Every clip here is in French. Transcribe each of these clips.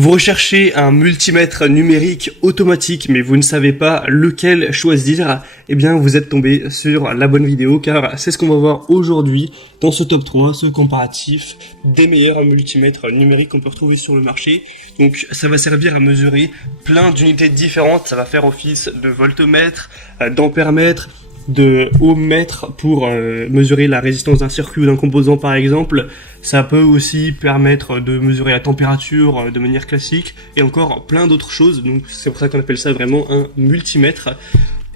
Vous recherchez un multimètre numérique automatique, mais vous ne savez pas lequel choisir, eh bien vous êtes tombé sur la bonne vidéo, car c'est ce qu'on va voir aujourd'hui dans ce top 3, ce comparatif des meilleurs multimètres numériques qu'on peut retrouver sur le marché. Donc ça va servir à mesurer plein d'unités différentes, ça va faire office de voltmètre, d'ampèremètre, de ohmmètre pour mesurer la résistance d'un circuit ou d'un composant par exemple. Ça peut aussi permettre de mesurer la température de manière classique et encore plein d'autres choses, donc c'est pour ça qu'on appelle ça vraiment un multimètre.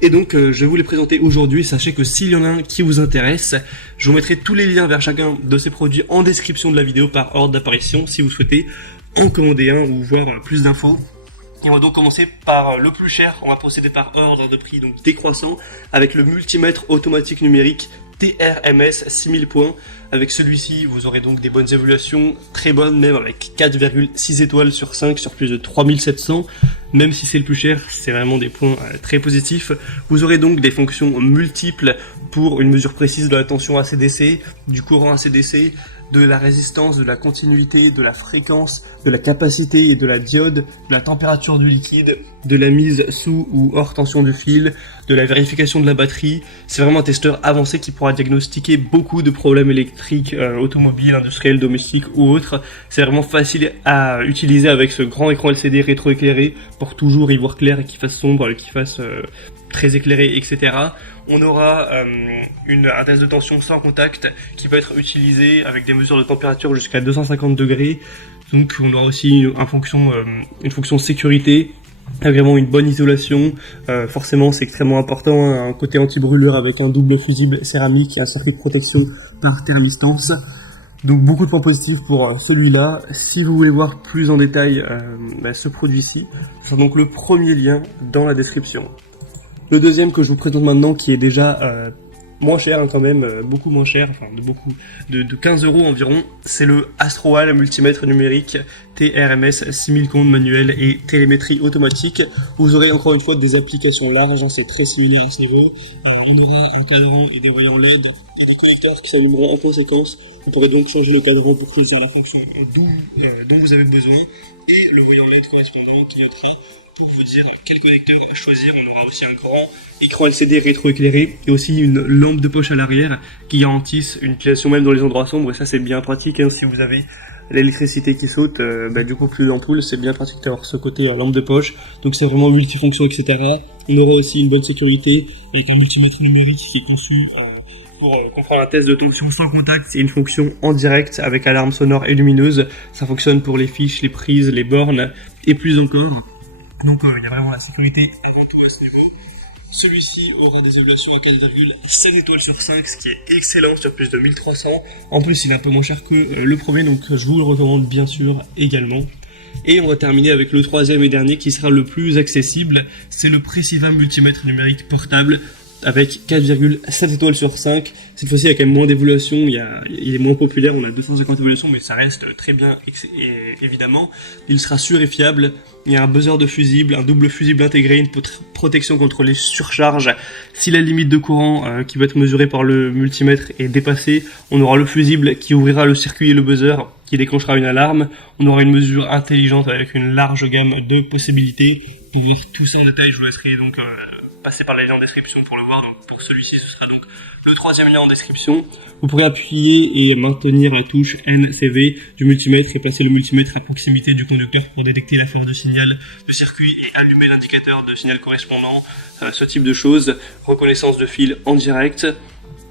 Et donc je vais vous les présenter aujourd'hui. Sachez que s'il y en a un qui vous intéresse, je vous mettrai tous les liens vers chacun de ces produits en description de la vidéo par ordre d'apparition si vous souhaitez en commander un ou voir plus d'infos. Et on va donc commencer par le plus cher, on va procéder par ordre de prix, donc décroissant, avec le multimètre automatique numérique TRMS 6000 points. Avec celui-ci, vous aurez donc des bonnes évaluations, très bonnes même, avec 4,6 étoiles sur 5 sur plus de 3700. Même si c'est le plus cher, c'est vraiment des points très positifs. Vous aurez donc des fonctions multiples pour une mesure précise de la tension AC/DC, du courant AC/DC, de la résistance, de la continuité, de la fréquence, de la capacité et de la diode, de la température du liquide, de la mise sous ou hors tension du fil, de la vérification de la batterie. C'est vraiment un testeur avancé qui pourra diagnostiquer beaucoup de problèmes électriques, automobiles, industriels, domestiques ou autres. C'est vraiment facile à utiliser avec ce grand écran LCD rétroéclairé pour toujours y voir clair et qu'il fasse sombre, qu'il fasse très éclairé, etc. On aura un test de tension sans contact qui peut être utilisé avec des mesures de température jusqu'à 250 degrés. Donc on aura aussi une fonction sécurité, vraiment une bonne isolation. Forcément c'est extrêmement important, hein, un côté anti-brûleur avec un double fusible céramique et un circuit de protection par thermistance. Donc beaucoup de points positifs pour celui-là. Si vous voulez voir plus en détail ce produit-ci, ce sera donc le premier lien dans la description. Le deuxième que je vous présente maintenant, qui est déjà moins cher hein, quand même, beaucoup moins cher, enfin de 15 € environ, c'est le Astroal multimètre numérique TRMS 6000 comptes manuel et télémétrie automatique. Vous aurez encore une fois des applications larges, hein, c'est très similaire à ce niveau. Alors, on aura un cadran et des voyants LED et des connecteurs qui s'allumeront en conséquence. Vous pourrez donc changer le cadran pour choisir la fonction dont vous avez besoin et le voyant LED correspondant qui notera pour vous dire quel connecteur choisir. On aura aussi un grand écran LCD rétroéclairé et aussi une lampe de poche à l'arrière qui garantissent une utilisation même dans les endroits sombres, et ça c'est bien pratique hein, si vous avez l'électricité qui saute, du coup plus d'ampoule, c'est bien pratique d'avoir ce côté lampe de poche. Donc c'est vraiment multifonction, etc. On aura aussi une bonne sécurité avec un multimètre numérique qui est conçu pour comprendre un test de tension sans contact. C'est une fonction en direct avec alarme sonore et lumineuse. Ça fonctionne pour les fiches, les prises, les bornes et plus encore. Donc il y a vraiment la sécurité avant tout à ce niveau. Celui-ci aura des évaluations à 4,7 étoiles sur 5, ce qui est excellent sur plus de 1300. En plus il est un peu moins cher que le premier, donc je vous le recommande bien sûr également. Et on va terminer avec le troisième et dernier qui sera le plus accessible. C'est le Preciva multimètre numérique portable avec 4,7 étoiles sur 5. Cette fois-ci, il y a quand même moins d'évaluations, il est moins populaire, on a 250 évaluations, mais ça reste très bien, évidemment. Il sera sûr et fiable. Il y a un buzzer de fusible, un double fusible intégré, une protection contre les surcharges. Si la limite de courant qui va être mesurée par le multimètre est dépassée, on aura le fusible qui ouvrira le circuit et le buzzer qui déclenchera une alarme. On aura une mesure intelligente avec une large gamme de possibilités. Pour voir tout ça en détail, je vous laisserai donc passer par les liens en description pour le voir. Donc pour celui-ci, ce sera donc le troisième lien en description. Vous pourrez appuyer et maintenir la touche NCV du multimètre et placer le multimètre à proximité du conducteur pour détecter la force de signal de circuit et allumer l'indicateur de signal correspondant, ce type de choses. Reconnaissance de fil en direct.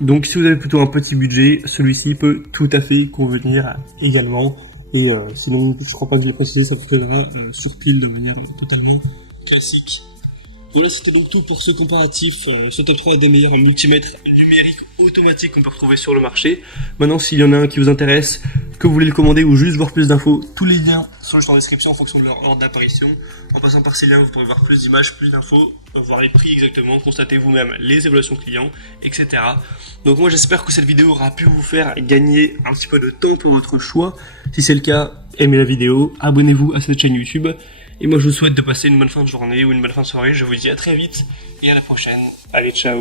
Donc si vous avez plutôt un petit budget, celui-ci peut tout à fait convenir également. Et sinon, je crois pas que je l'ai précisé, ça fonctionnera sur pile de manière totalement classique. Voilà, c'était donc tout pour ce comparatif, ce top 3 des meilleurs multimètres numériques automatiques qu'on peut retrouver sur le marché. Maintenant, s'il y en a un qui vous intéresse, que vous voulez le commander ou juste voir plus d'infos, tous les liens sont juste en description en fonction de leur ordre d'apparition. En passant par ces liens, vous pourrez voir plus d'images, plus d'infos, voir les prix exactement, constater vous-même les évaluations clients, etc. Donc moi, j'espère que cette vidéo aura pu vous faire gagner un petit peu de temps pour votre choix. Si c'est le cas, aimez la vidéo, abonnez-vous à cette chaîne YouTube. Et moi je vous souhaite de passer une bonne fin de journée ou une bonne fin de soirée. Je vous dis à très vite et à la prochaine. Allez, ciao.